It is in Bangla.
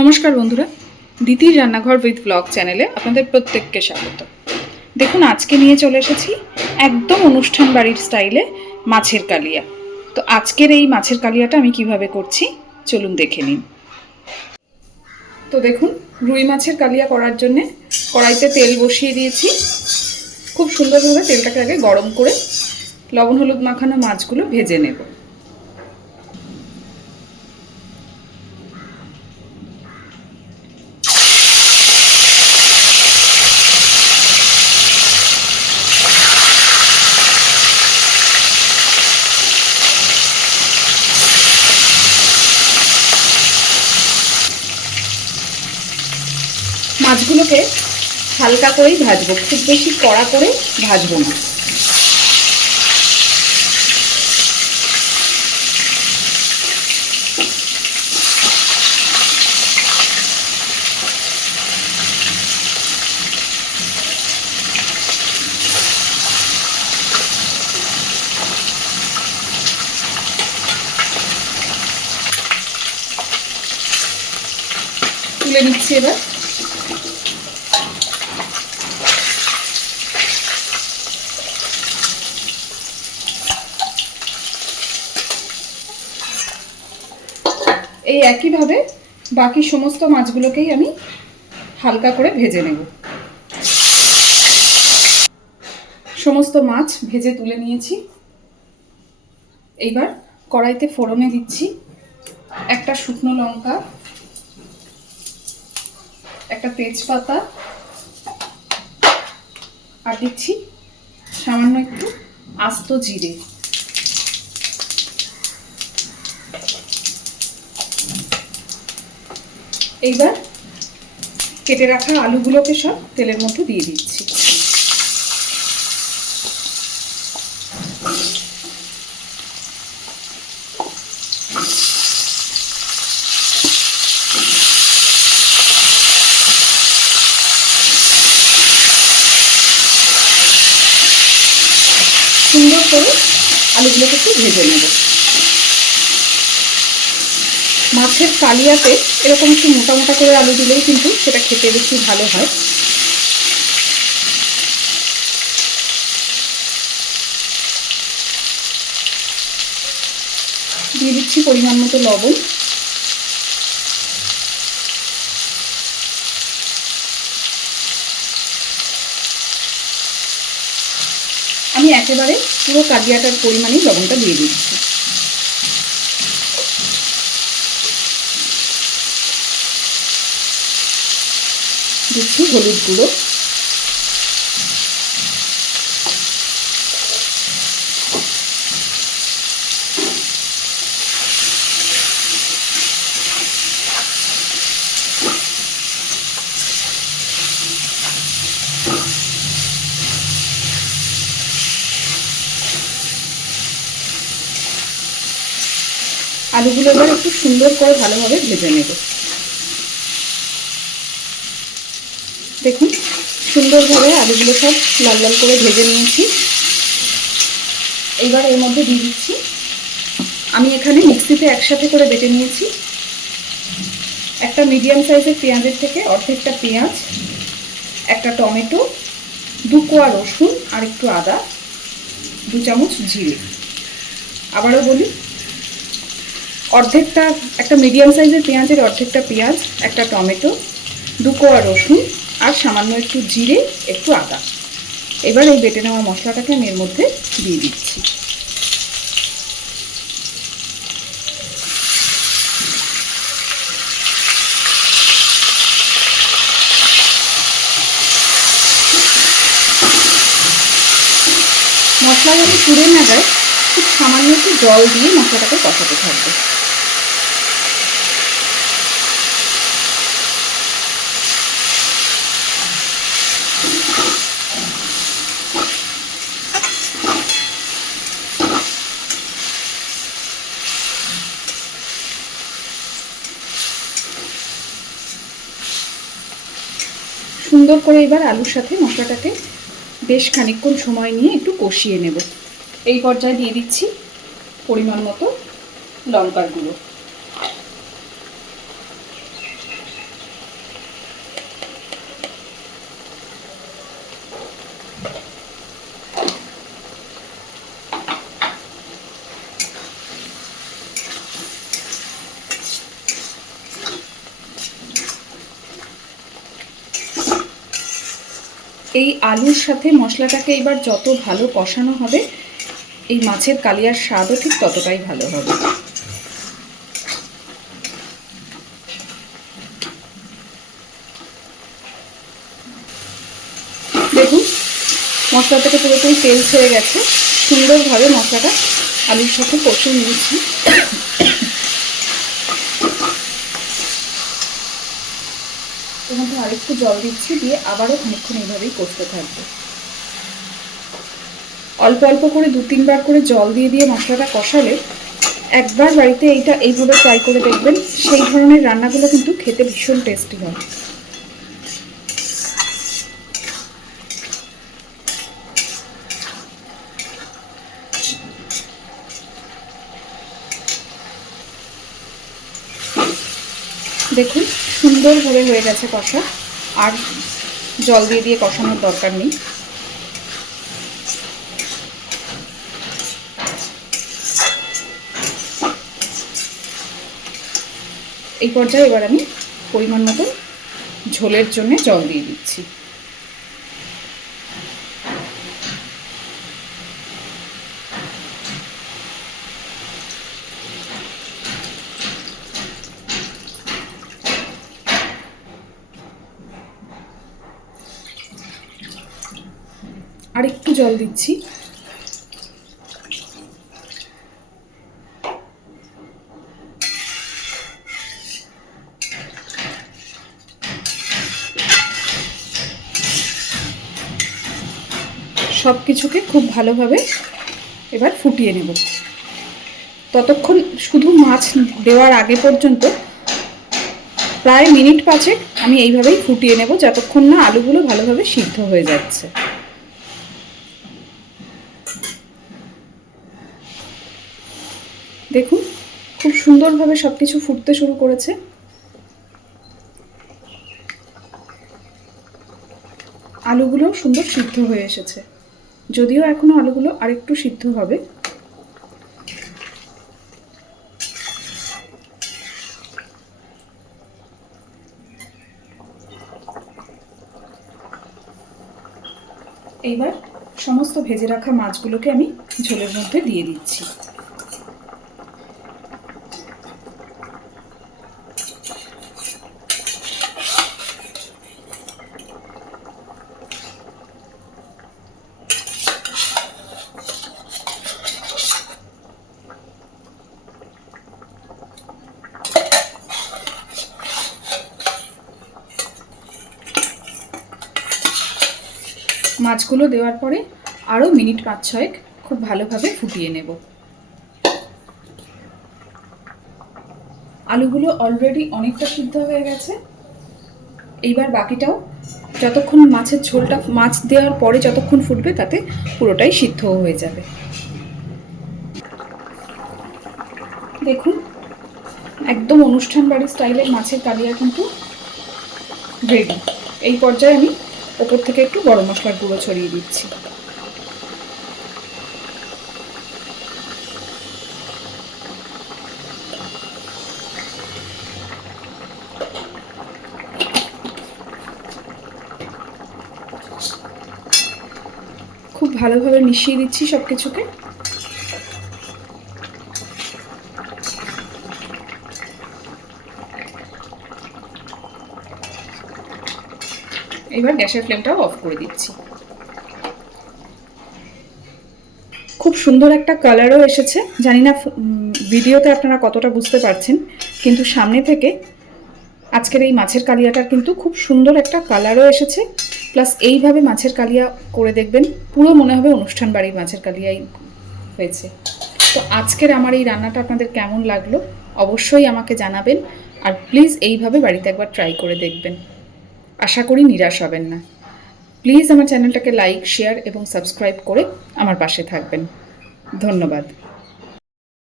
নমস্কার বন্ধুরা, দিদির রান্নাঘর উইথ ব্লগ চ্যানেলে আপনাদের প্রত্যেককে স্বাগত। দেখুন, আজকে নিয়ে চলে এসেছি একদম অনুষ্ঠান বাড়ির স্টাইলে মাছের কালিয়া। তো আজকের এই মাছের কালিয়াটা আমি কিভাবে করছি চলুন দেখে নিন। তো দেখুন, রুই মাছের কালিয়া করার জন্যে কড়াইতে তেল বসিয়ে দিয়েছি। খুব সুন্দরভাবে তেলটাকে আগে গরম করে লবণ হলুদ মাখানো মাছগুলো ভেজে নেব। মাছগুলোকে হালকা করেই ভাজবো, খুব বেশি কড়া করে ভাজবো না। তুলে নিচ্ছি এবার। এই একইভাবে বাকি সমস্ত মাছগুলোকেই আমি হালকা করে ভেজে নেব। সমস্ত মাছ ভেজে তুলে নিয়েছি। এইবার কড়াইতে ফোড়নে দিচ্ছি একটা শুকনো লঙ্কা, একটা তেজপাতা, আর দিচ্ছি সামান্য একটু আস্ত জিরে। এইবার কেটে রাখা আলুগুলোকে সব তেলের মধ্যে দিয়ে দিচ্ছি। সুন্দর করে আলুগুলোকে একটু ভেজে নেব। মাছের কালিয়াতে এরকম একটু মোটা মোটা করে আলু দিলেই কিন্তু সেটা খেতে বেশি ভালো হয়। দিয়ে দিচ্ছি পরিমাণ মতো লবণ। আমি একেবারে পুরো কালিয়াটার পরিমাণেই লবণটা দিয়ে দিচ্ছি। দিচ্ছি হলুদ গুঁড়ো, আলুগুলো এবার একটু সুন্দর করে ভালোভাবে ভেজে নেব। দেখুন, সুন্দরভাবে আলুগুলো সব লাল লাল করে ভেজে নিয়েছি। এইবার এর মধ্যে দিয়ে দিচ্ছি, আমি এখানে মিক্সিতে একসাথে করে বেটে নিয়েছি একটা মিডিয়াম সাইজের পেঁয়াজের থেকে অর্ধেকটা পেঁয়াজ, একটা টমেটো, 2 কোয়া রসুন আর একটু আদা, 2 চামচ জিরে। আবারও বলি, অর্ধেকটা একটা মিডিয়াম সাইজের পেঁয়াজের অর্ধেকটা পেঁয়াজ, একটা টমেটো, 2 কোয়া রসুন আর সামান্য একটু জিরে, একটু আদা। এবার এই বেটে নেওয়া মশলাটাকে আমি এর মধ্যে দিয়ে দিচ্ছি। মশলা যাতে পুড়ে না যায়, খুব সামান্য একটু জল দিয়ে মশলাটাকে কষাতে থাকবে। সুন্দর করে এবার আলুর সাথে মশলাটাকে বেশ খানিকক্ষণ সময় নিয়ে একটু কষিয়ে নেব। এই পর্যায়ে দিয়ে দিচ্ছি পরিমাণ মতো লঙ্কার গুঁড়ো। এই আলুর সাথে মশলাটাকে এবার যত ভালো কষানো হবে এই মাছের কালিয়ার স্বাদও ঠিক ততটাই ভালো হবে। দেখুন মশলা থেকে পুরোপুরি তেল ছেড়ে গেছে, সুন্দরভাবে মশলাটা আলুর সাথে কষে নিয়েছি। এর মধ্যে আরেকটু জল দিচ্ছি, দিয়ে আবারও খানিকক্ষণ এইভাবেই কষতে থাকবে। অল্প অল্প করে 2-3 বার করে জল দিয়ে দিয়ে মশলাটা কষালে একবার বাড়িতে এইভাবে ট্রাই করে দেখবেন, সেই ধরনের রান্নাগুলো কিন্তু খেতে ভীষণ টেস্টি হয়। দেখুন সুন্দরভাবে হয়ে গেছে কষা, আর জল দিয়ে দিয়ে কষানোর দরকার নেই। এই পর্যায়ে এবার আমি পরিমাণ মতো ঝোলের জন্য জল দিয়ে দিচ্ছি। আর একটু জল দিচ্ছি। সব কিছুকে খুব ভালোভাবে এবার ফুটিয়ে নেব। ততক্ষণ শুধু মাছ দেওয়ার আগে পর্যন্ত প্রায় মিনিট 5 আমি এইভাবেই ফুটিয়ে নেব, যতক্ষণ না আলুগুলো ভালোভাবে সিদ্ধ হয়ে যাচ্ছে। দেখুন খুব সুন্দরভাবে সব কিছু ফুটতে শুরু করেছে। আলুগুলো সুন্দর সিদ্ধ হয়ে এসেছে, যদিও এখনো আলুগুলো আরেকটু সিদ্ধ হবে। এইবার সমস্ত ভেজে রাখা মাছগুলোকে আমি ঝোলের মধ্যে দিয়ে দিচ্ছি। মাছগুলো দেওয়ার পরে আরও মিনিট 5-6 খুব ভালোভাবে ফুটিয়ে নেব। আলুগুলো অলরেডি অনেকটা সিদ্ধ হয়ে গেছে। এইবার বাকিটাও যতক্ষণ মাছের ঝোলটা মাছ দেওয়ার পরে যতক্ষণ ফুটবে তাতে পুরোটাই সিদ্ধ হয়ে যাবে। দেখুন একদম অনুষ্ঠান বাড়ির স্টাইলের মাছের কালিয়া কিন্তু রেডি। এই পর্যায়ে আমি ওপর থেকে একটু গরম মশলার গুঁড়ো ছড়িয়ে দিচ্ছি। খুব ভালোভাবে মিশিয়ে দিচ্ছি সব কিছুকে। এবার গ্যাসের ফ্লেমটাও অফ করে দিচ্ছি। খুব সুন্দর একটা কালারও এসেছে। জানি না ভিডিওতে আপনারা কতটা বুঝতে পারছেন, কিন্তু সামনে থেকে আজকের এই মাছের কালিয়াটার কিন্তু খুব সুন্দর একটা কালারও এসেছে। প্লাস এইভাবে মাছের কালিয়া করে দেখবেন, পুরো মনে হবে অনুষ্ঠান বাড়ির মাছের কালিয়াই হয়েছে। তো আজকের আমার এই রান্নাটা আপনাদের কেমন লাগলো অবশ্যই আমাকে জানাবেন, আর প্লিজ এইভাবে বাড়িতে একবার ট্রাই করে দেখবেন। আশা করি নিরাশ হবেন না। প্লিজ আমার চ্যানেলটাকে লাইক, শেয়ার এবং সাবস্ক্রাইব করে আমার পাশে থাকবেন। ধন্যবাদ।